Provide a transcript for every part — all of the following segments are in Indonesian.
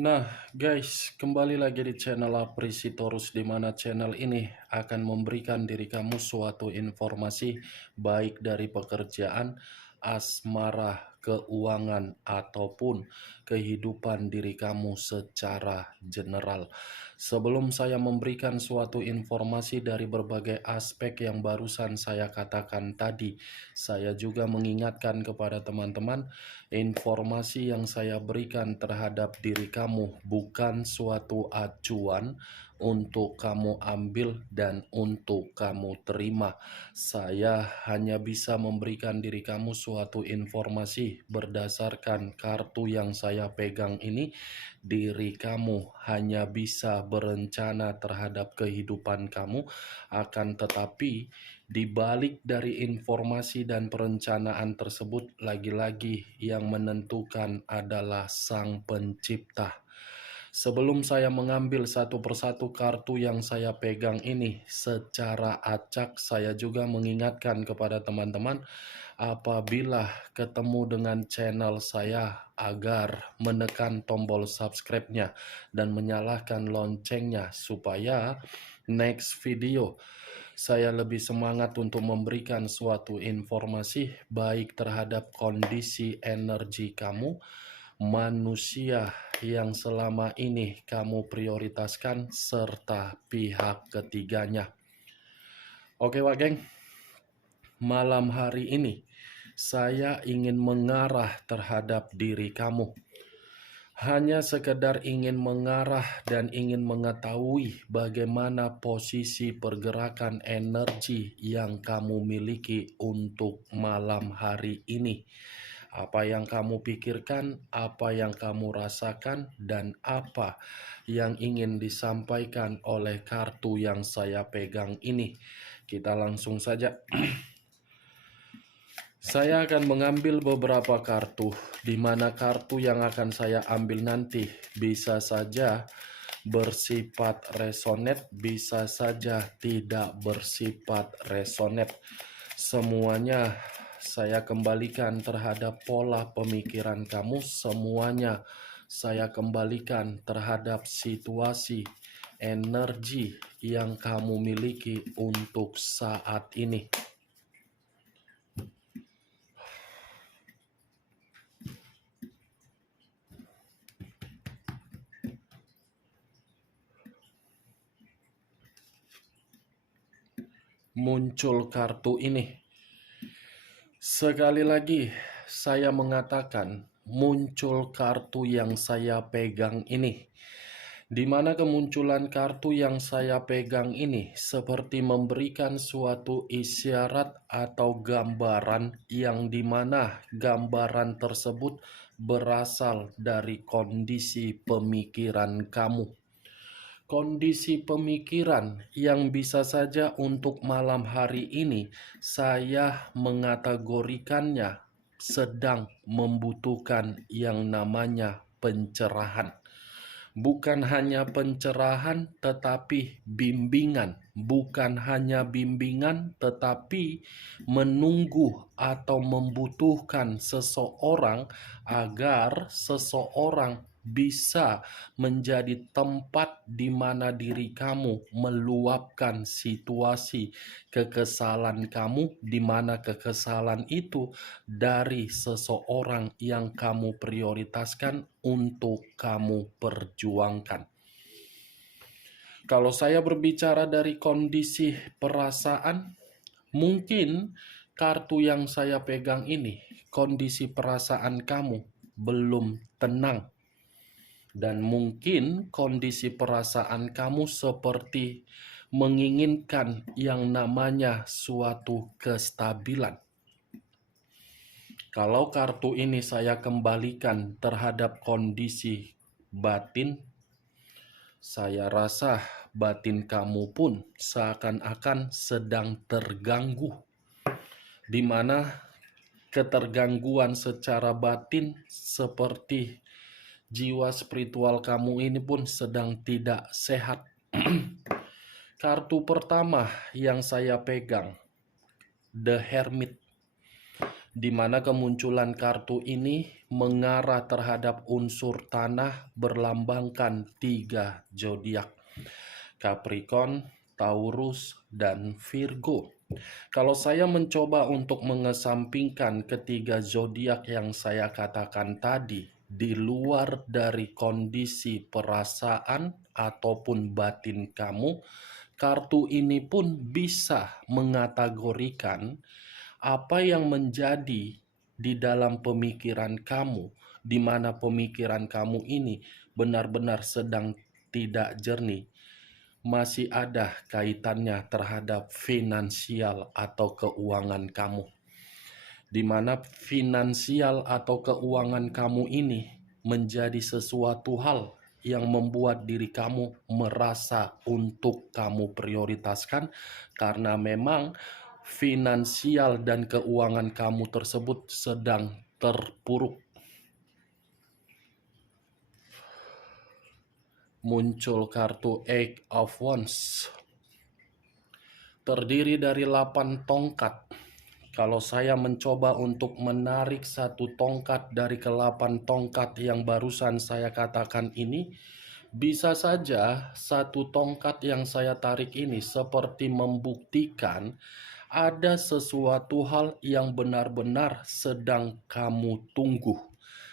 Nah, guys, kembali lagi di channel Aprisitorus, di mana channel ini akan memberikan diri kamu suatu informasi baik dari pekerjaan, asmara, keuangan, ataupun kehidupan diri kamu secara general. Sebelum saya memberikan suatu informasi dari berbagai aspek yang barusan saya katakan tadi, saya juga mengingatkan kepada teman-teman, informasi yang saya berikan terhadap diri kamu bukan suatu acuan untuk kamu ambil dan untuk kamu terima. Saya hanya bisa memberikan diri kamu suatu informasi berdasarkan kartu yang saya pegang ini. Diri kamu hanya bisa berencana terhadap kehidupan kamu, akan tetapi di balik dari informasi dan perencanaan tersebut, lagi-lagi yang menentukan adalah Sang Pencipta. Sebelum saya mengambil satu persatu kartu yang saya pegang ini secara acak, saya juga mengingatkan kepada teman-teman apabila ketemu dengan channel saya agar menekan tombol subscribe-nya dan menyalakan loncengnya supaya next video saya lebih semangat untuk memberikan suatu informasi baik terhadap kondisi energi kamu, manusia yang selama ini kamu prioritaskan, serta pihak ketiganya. Oke Wak Geng, malam hari ini saya ingin mengarah terhadap diri kamu. Hanya sekedar ingin mengarah dan ingin mengetahui bagaimana posisi pergerakan energi yang kamu miliki untuk malam hari ini. Apa yang kamu pikirkan, apa yang kamu rasakan, dan apa yang ingin disampaikan oleh kartu yang saya pegang ini. Kita langsung saja. Saya akan mengambil beberapa kartu, di mana kartu yang akan saya ambil nanti bisa saja bersifat resonate, bisa saja tidak bersifat resonate. Semuanya saya kembalikan terhadap pola pemikiran kamu, semuanya saya kembalikan terhadap situasi energi yang kamu miliki untuk saat ini. Muncul kartu ini. Sekali lagi saya mengatakan muncul kartu yang saya pegang ini. Di mana kemunculan kartu yang saya pegang ini seperti memberikan suatu isyarat atau gambaran yang dimana gambaran tersebut berasal dari kondisi pemikiran kamu. Kondisi pemikiran yang bisa saja untuk malam hari ini saya mengategorikannya sedang membutuhkan yang namanya pencerahan. Bukan hanya pencerahan tetapi bimbingan. Bukan hanya bimbingan tetapi menunggu atau membutuhkan seseorang agar seseorang bisa menjadi tempat di mana diri kamu meluapkan situasi kekesalan kamu, di mana kekesalan itu dari seseorang yang kamu prioritaskan untuk kamu perjuangkan. Kalau saya berbicara dari kondisi perasaan, mungkin kartu yang saya pegang ini, kondisi perasaan kamu belum tenang. Dan mungkin kondisi perasaan kamu seperti menginginkan yang namanya suatu kestabilan. Kalau kartu ini saya kembalikan terhadap kondisi batin, saya rasa batin kamu pun seakan-akan sedang terganggu, di mana ketergangguan secara batin seperti jiwa spiritual kamu ini pun sedang tidak sehat. Kartu pertama yang saya pegang, The Hermit. di mana kemunculan kartu ini mengarah terhadap unsur tanah berlambangkan 3 zodiak: Capricorn, Taurus, dan Virgo. Kalau saya mencoba untuk mengesampingkan ketiga zodiak yang saya katakan tadi, di luar dari kondisi perasaan ataupun batin kamu, kartu ini pun bisa mengategorikan apa yang menjadi di dalam pemikiran kamu, di mana pemikiran kamu ini benar-benar sedang tidak jernih, masih ada kaitannya terhadap finansial atau keuangan kamu, di mana finansial atau keuangan kamu ini menjadi sesuatu hal yang membuat diri kamu merasa untuk kamu prioritaskan, karena memang finansial dan keuangan kamu tersebut sedang terpuruk. Muncul kartu Eight of Wands, terdiri dari 8 tongkat. Kalau saya mencoba untuk menarik satu tongkat dari ke-8 tongkat yang barusan saya katakan ini, bisa saja satu tongkat yang saya tarik ini seperti membuktikan ada sesuatu hal yang benar-benar sedang kamu tunggu,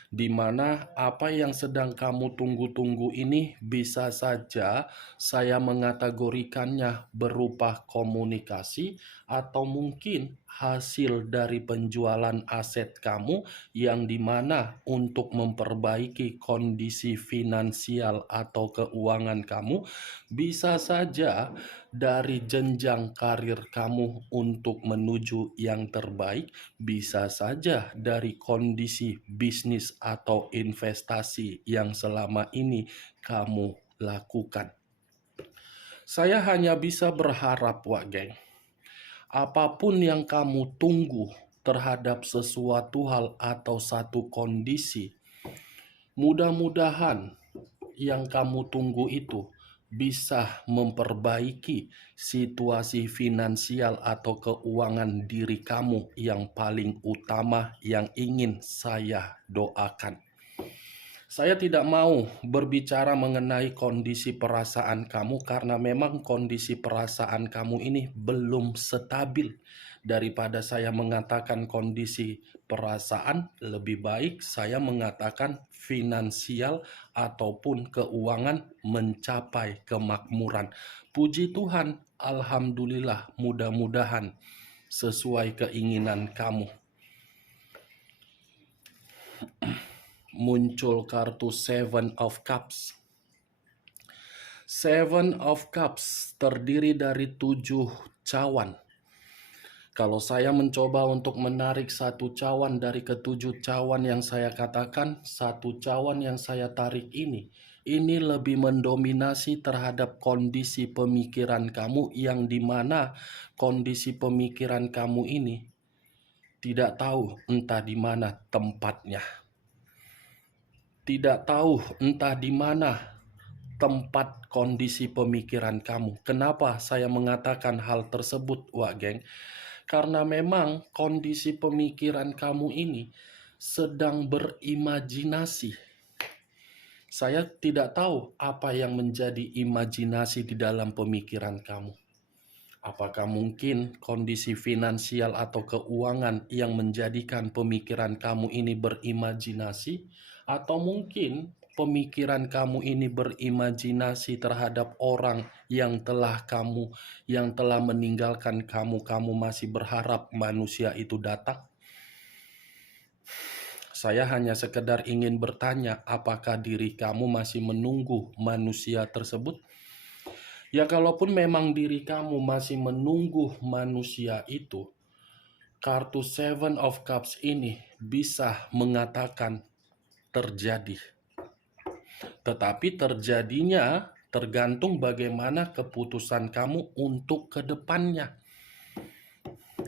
di mana apa yang sedang kamu tunggu-tunggu ini bisa saja saya mengategorikannya berupa komunikasi, atau mungkin hasil dari penjualan aset kamu, yang dimana untuk memperbaiki kondisi finansial atau keuangan kamu, bisa saja dari jenjang karir kamu untuk menuju yang terbaik, bisa saja dari kondisi bisnis atau investasi yang selama ini kamu lakukan. Saya hanya bisa berharap, Wak Geng, apapun yang kamu tunggu terhadap sesuatu hal atau satu kondisi, mudah-mudahan yang kamu tunggu itu bisa memperbaiki situasi finansial atau keuangan diri kamu yang paling utama yang ingin saya doakan. Saya tidak mau berbicara mengenai kondisi perasaan kamu, karena memang kondisi perasaan kamu ini belum stabil. Daripada saya mengatakan kondisi perasaan, lebih baik saya mengatakan finansial ataupun keuangan mencapai kemakmuran. Puji Tuhan, alhamdulillah, mudah-mudahan sesuai keinginan kamu. Muncul kartu Seven of Cups. Seven of Cups terdiri dari 7 cawan. Kalau saya mencoba untuk menarik satu cawan dari ke-7 cawan yang saya katakan, satu cawan yang saya tarik ini lebih mendominasi terhadap kondisi pemikiran kamu, yang dimana kondisi pemikiran kamu ini tidak tahu entah di mana tempatnya. Tidak tahu entah di mana tempat kondisi pemikiran kamu. Kenapa saya mengatakan hal tersebut, Wak Geng? Karena memang kondisi pemikiran kamu ini sedang berimajinasi. Saya tidak tahu apa yang menjadi imajinasi di dalam pemikiran kamu. Apakah mungkin kondisi finansial atau keuangan yang menjadikan pemikiran kamu ini berimajinasi? Atau mungkin pemikiran kamu ini berimajinasi terhadap orang yang telah meninggalkan kamu, kamu masih berharap manusia itu datang? Saya hanya sekedar ingin bertanya, apakah diri kamu masih menunggu manusia tersebut? Ya, kalaupun memang diri kamu masih menunggu manusia itu, kartu Seven of Cups ini bisa mengatakan terjadi. Tetapi terjadinya tergantung bagaimana keputusan kamu untuk ke depannya.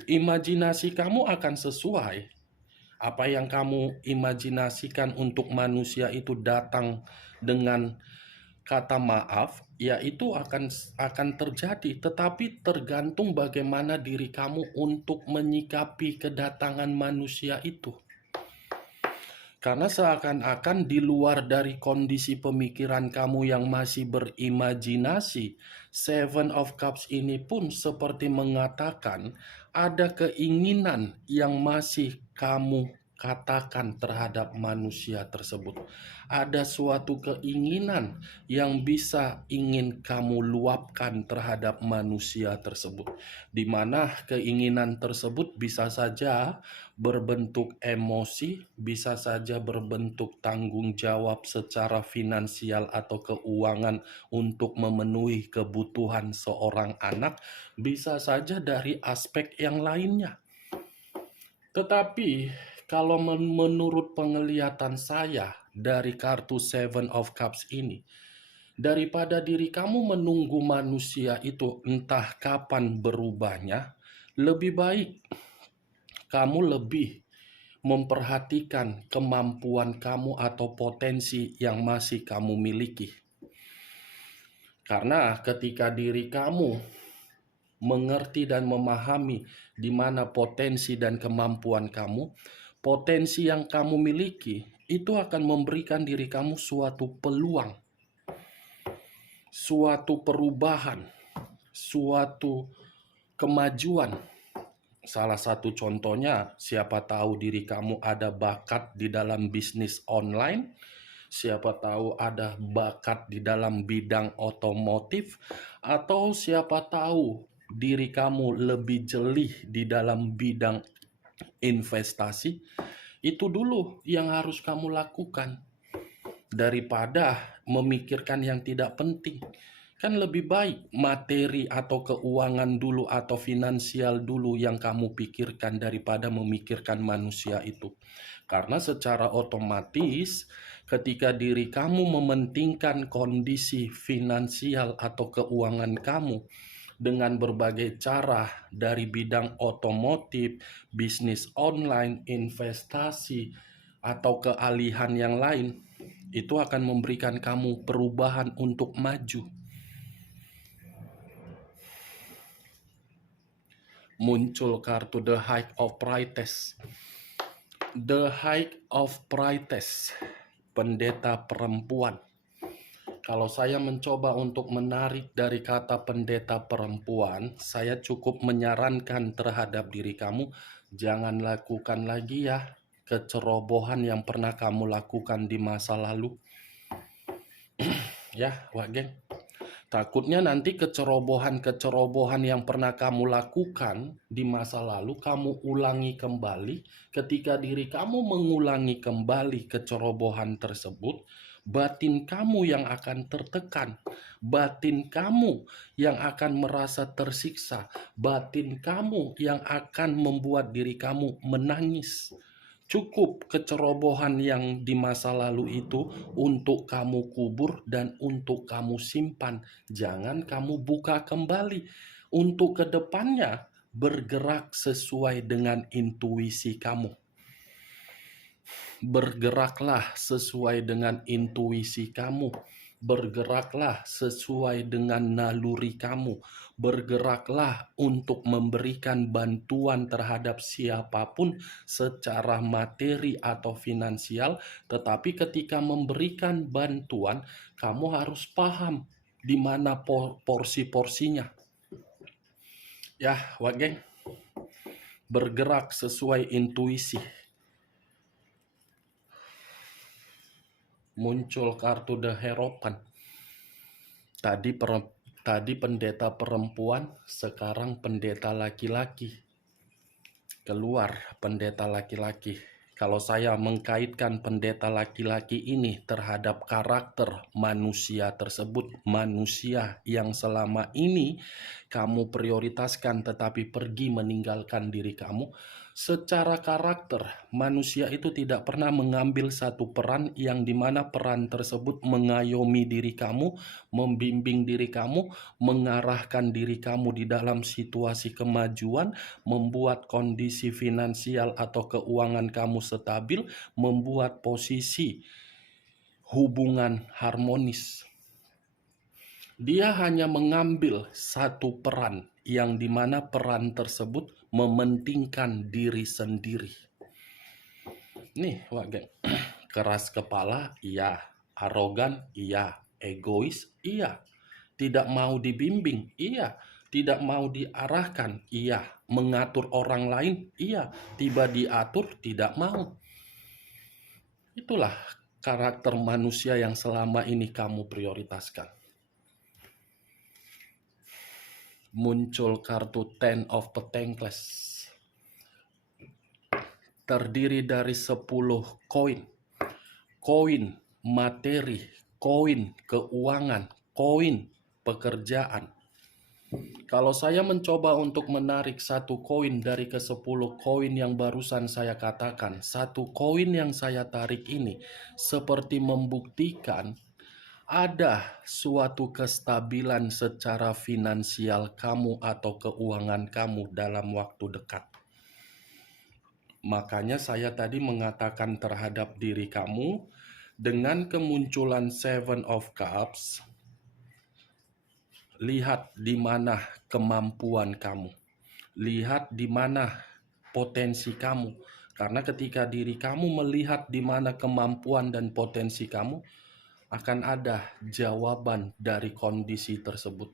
Imajinasi kamu akan sesuai. Apa yang kamu imajinasikan untuk manusia itu datang dengan kata maaf, ya itu akan terjadi, tetapi tergantung bagaimana diri kamu untuk menyikapi kedatangan manusia itu. Karena seakan-akan di luar dari kondisi pemikiran kamu yang masih berimajinasi, Seven of Cups ini pun seperti mengatakan ada keinginan yang masih kamu katakan terhadap manusia tersebut. Ada suatu keinginan yang bisa ingin kamu luapkan terhadap manusia tersebut, di mana keinginan tersebut bisa saja berbentuk emosi, bisa saja berbentuk tanggung jawab secara finansial atau keuangan untuk memenuhi kebutuhan seorang anak, bisa saja dari aspek yang lainnya. Tetapi kalau menurut penglihatan saya dari kartu Seven of Cups ini, daripada diri kamu menunggu manusia itu entah kapan berubahnya, lebih baik kamu lebih memperhatikan kemampuan kamu atau potensi yang masih kamu miliki. Karena ketika diri kamu mengerti dan memahami di mana potensi dan kemampuan kamu, potensi yang kamu miliki itu akan memberikan diri kamu suatu peluang, suatu perubahan, suatu kemajuan. Salah satu contohnya, siapa tahu diri kamu ada bakat di dalam bisnis online, siapa tahu ada bakat di dalam bidang otomotif, atau siapa tahu diri kamu lebih jeli di dalam bidang investasi. Itu dulu yang harus kamu lakukan daripada memikirkan yang tidak penting. Kan lebih baik materi atau keuangan dulu atau finansial dulu yang kamu pikirkan daripada memikirkan manusia itu. Karena secara otomatis ketika diri kamu mementingkan kondisi finansial atau keuangan kamu dengan berbagai cara dari bidang otomotif, bisnis online, investasi, atau kealihan yang lain, itu akan memberikan kamu perubahan untuk maju. Muncul kartu The High of Priestess. The High of Priestess, pendeta perempuan. Kalau saya mencoba untuk menarik dari kata pendeta perempuan, saya cukup menyarankan terhadap diri kamu, jangan lakukan lagi ya kecerobohan yang pernah kamu lakukan di masa lalu. Ya, Wak Geng. Takutnya nanti kecerobohan-kecerobohan yang pernah kamu lakukan di masa lalu, kamu ulangi kembali. Ketika diri kamu mengulangi kembali kecerobohan tersebut, batin kamu yang akan tertekan, batin kamu yang akan merasa tersiksa, batin kamu yang akan membuat diri kamu menangis. Cukup kecerobohan yang di masa lalu itu untuk kamu kubur dan untuk kamu simpan. Jangan kamu buka kembali. Untuk kedepannya bergerak sesuai dengan intuisi kamu. Bergeraklah sesuai dengan intuisi kamu. Bergeraklah sesuai dengan naluri kamu. Bergeraklah untuk memberikan bantuan terhadap siapapun secara materi atau finansial. Tetapi ketika memberikan bantuan, kamu harus paham di mana porsi-porsinya. Ya, Wak Geng. Bergerak sesuai intuisi. Muncul kartu The Hierophant. Tadi pendeta perempuan, sekarang pendeta laki-laki. Keluar pendeta laki-laki. Kalau saya mengkaitkan pendeta laki-laki ini terhadap karakter manusia tersebut, manusia yang selama ini kamu prioritaskan tetapi pergi meninggalkan diri kamu, secara karakter manusia itu tidak pernah mengambil satu peran yang dimana peran tersebut mengayomi diri kamu, membimbing diri kamu, mengarahkan diri kamu di dalam situasi kemajuan, membuat kondisi finansial atau keuangan kamu stabil, membuat posisi hubungan harmonis. Dia hanya mengambil satu peran yang dimana peran tersebut mementingkan diri sendiri. Nih, Wak Geng. Keras kepala, iya. Arogan, iya. Egois, iya. Tidak mau dibimbing, iya. Tidak mau diarahkan, iya. Mengatur orang lain, iya. Tiba diatur, tidak mau. Itulah karakter manusia yang selama ini kamu prioritaskan. Muncul kartu Ten of Pentacles. Terdiri dari 10 koin. Koin materi, koin keuangan, koin pekerjaan. Kalau saya mencoba untuk menarik satu koin dari ke-10 koin yang barusan saya katakan, satu koin yang saya tarik ini seperti membuktikan ada suatu kestabilan secara finansial kamu atau keuangan kamu dalam waktu dekat. Makanya saya tadi mengatakan terhadap diri kamu, dengan kemunculan Seven of Cups, lihat di mana kemampuan kamu. Lihat di mana potensi kamu. Karena ketika diri kamu melihat di mana kemampuan dan potensi kamu, akan ada jawaban dari kondisi tersebut.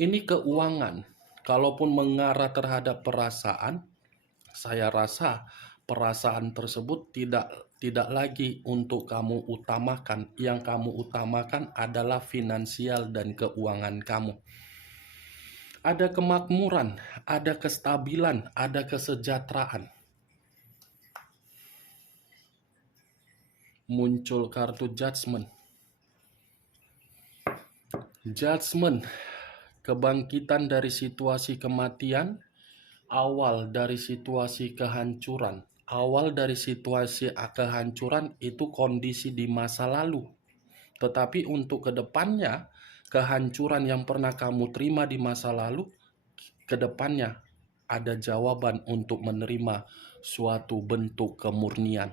Ini keuangan. Kalaupun mengarah terhadap perasaan, saya rasa perasaan tersebut tidak lagi untuk kamu utamakan. Yang kamu utamakan adalah finansial dan keuangan kamu. Ada kemakmuran, ada kestabilan, ada kesejahteraan. Muncul kartu Judgment. Judgment, kebangkitan dari situasi kematian, awal dari situasi kehancuran. Awal dari situasi kehancuran itu kondisi di masa lalu. Tetapi untuk kedepannya, kehancuran yang pernah kamu terima di masa lalu, kedepannya ada jawaban untuk menerima suatu bentuk kemurnian.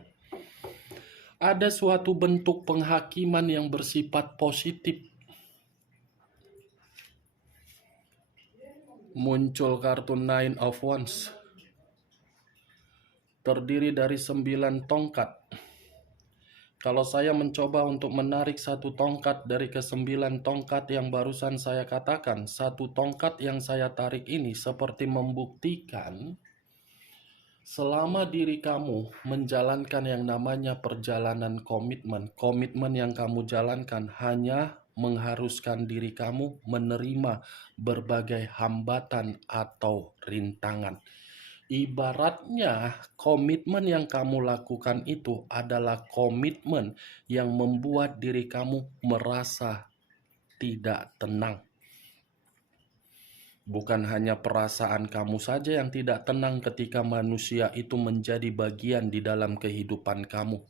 Ada suatu bentuk penghakiman yang bersifat positif. Muncul kartu Nine of Wands. Terdiri dari 9 tongkat. Kalau saya mencoba untuk menarik satu tongkat dari ke-9 tongkat yang barusan saya katakan, satu tongkat yang saya tarik ini seperti membuktikan selama diri kamu menjalankan yang namanya perjalanan komitmen, komitmen yang kamu jalankan hanya mengharuskan diri kamu menerima berbagai hambatan atau rintangan. Ibaratnya komitmen yang kamu lakukan itu adalah komitmen yang membuat diri kamu merasa tidak tenang. Bukan hanya perasaan kamu saja yang tidak tenang ketika manusia itu menjadi bagian di dalam kehidupan kamu.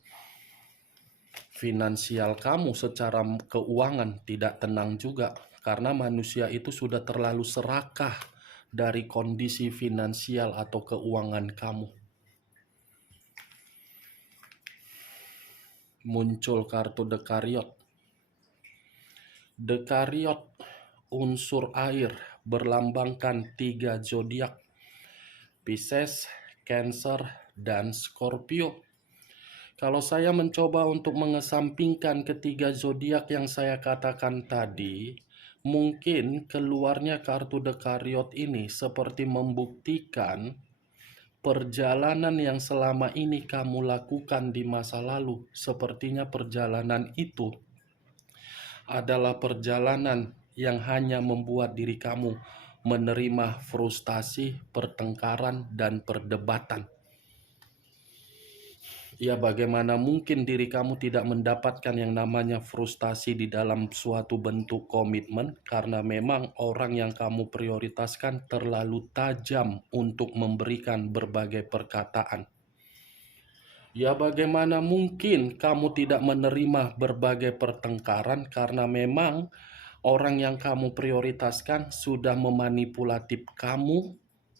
Finansial kamu secara keuangan tidak tenang juga karena manusia itu sudah terlalu serakah dari kondisi finansial atau keuangan kamu. Muncul kartu The Chariot. The Chariot, unsur air, berlambangkan 3 zodiak, Pisces, Cancer, dan Scorpio. Kalau saya mencoba untuk mengesampingkan ketiga zodiak yang saya katakan tadi, mungkin keluarnya kartu The Chariot ini seperti membuktikan perjalanan yang selama ini kamu lakukan di masa lalu. Sepertinya perjalanan itu adalah perjalanan yang hanya membuat diri kamu menerima frustasi, pertengkaran, dan perdebatan. Ya, bagaimana mungkin diri kamu tidak mendapatkan yang namanya frustasi di dalam suatu bentuk komitmen karena memang orang yang kamu prioritaskan terlalu tajam untuk memberikan berbagai perkataan. Ya, bagaimana mungkin kamu tidak menerima berbagai pertengkaran karena memang orang yang kamu prioritaskan sudah memanipulatif kamu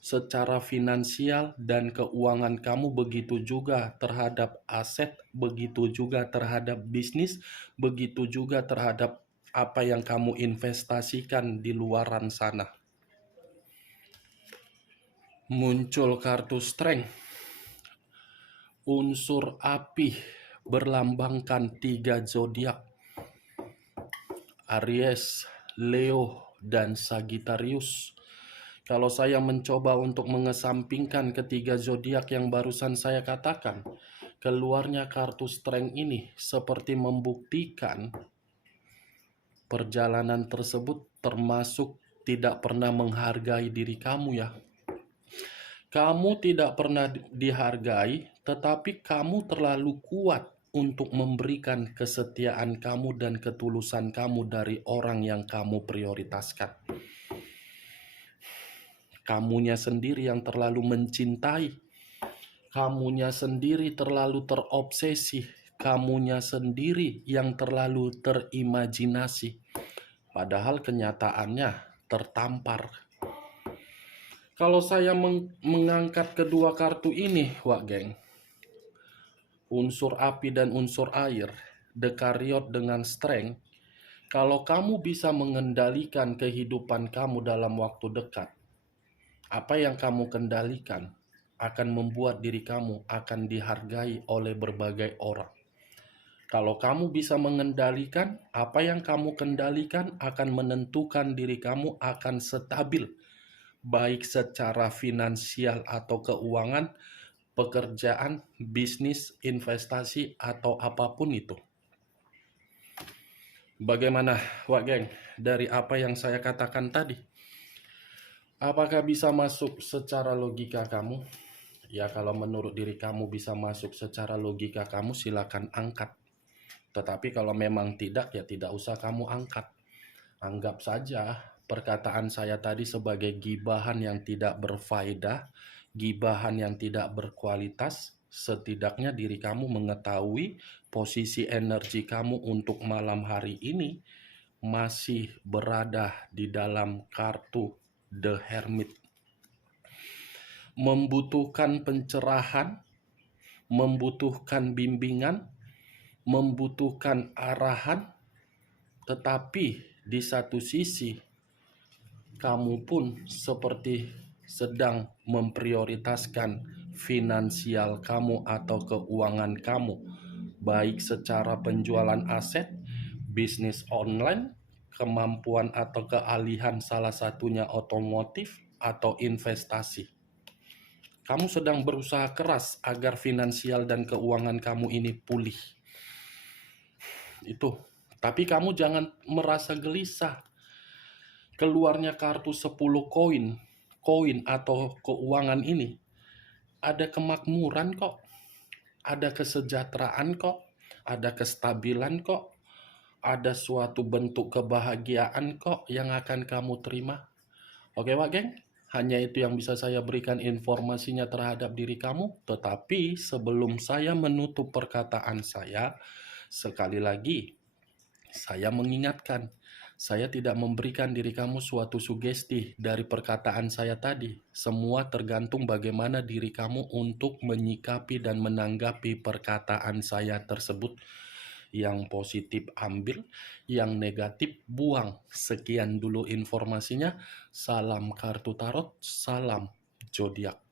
secara finansial dan keuangan kamu, begitu juga terhadap aset, begitu juga terhadap bisnis, begitu juga terhadap apa yang kamu investasikan di luaran sana. Muncul kartu strength, unsur api berlambangkan 3 zodiak, Aries, Leo, dan Sagittarius. Kalau saya mencoba untuk mengesampingkan ketiga zodiak yang barusan saya katakan, keluarnya kartu strength ini seperti membuktikan perjalanan tersebut termasuk tidak pernah menghargai diri kamu ya. Kamu tidak pernah dihargai, tetapi kamu terlalu kuat untuk memberikan kesetiaan kamu dan ketulusan kamu dari orang yang kamu prioritaskan. Kamunya sendiri yang terlalu mencintai, kamunya sendiri terlalu terobsesi, kamunya sendiri yang terlalu terimajinasi. Padahal kenyataannya tertampar. Kalau saya mengangkat kedua kartu ini, Wak Geng, unsur api dan unsur air, Dekariot dengan strength, kalau kamu bisa mengendalikan kehidupan kamu dalam waktu dekat, apa yang kamu kendalikan akan membuat diri kamu akan dihargai oleh berbagai orang. Kalau kamu bisa mengendalikan, apa yang kamu kendalikan akan menentukan diri kamu akan stabil, baik secara finansial atau keuangan, pekerjaan, bisnis, investasi, atau apapun itu. Bagaimana, Wak Geng, dari apa yang saya katakan tadi? Apakah bisa masuk secara logika kamu? Ya, kalau menurut diri kamu bisa masuk secara logika kamu, silakan angkat. Tetapi kalau memang tidak, ya tidak usah kamu angkat. Anggap saja perkataan saya tadi sebagai gibahan yang tidak berfaedah, gibahan yang tidak berkualitas. Setidaknya diri kamu mengetahui posisi energi kamu untuk malam hari ini masih berada di dalam kartu The Hermit. Membutuhkan pencerahan, membutuhkan bimbingan, membutuhkan arahan, tetapi di satu sisi kamu pun seperti sedang memprioritaskan finansial kamu atau keuangan kamu, baik secara penjualan aset, bisnis online, kemampuan atau keahlian salah satunya otomotif atau investasi. Kamu sedang berusaha keras agar finansial dan keuangan kamu ini pulih. Itu. Tapi kamu jangan merasa gelisah. Keluarnya kartu 10 koin atau keuangan ini, ada kemakmuran kok, ada kesejahteraan kok, ada kestabilan kok, ada suatu bentuk kebahagiaan kok yang akan kamu terima. Oke, Wak Geng? Hanya itu yang bisa saya berikan informasinya terhadap diri kamu. Tetapi sebelum saya menutup perkataan saya, sekali lagi, saya mengingatkan, saya tidak memberikan diri kamu suatu sugesti dari perkataan saya tadi. Semua tergantung bagaimana diri kamu untuk menyikapi dan menanggapi perkataan saya tersebut. Yang positif ambil, yang negatif buang. Sekian dulu informasinya. Salam kartu tarot, salam zodiak.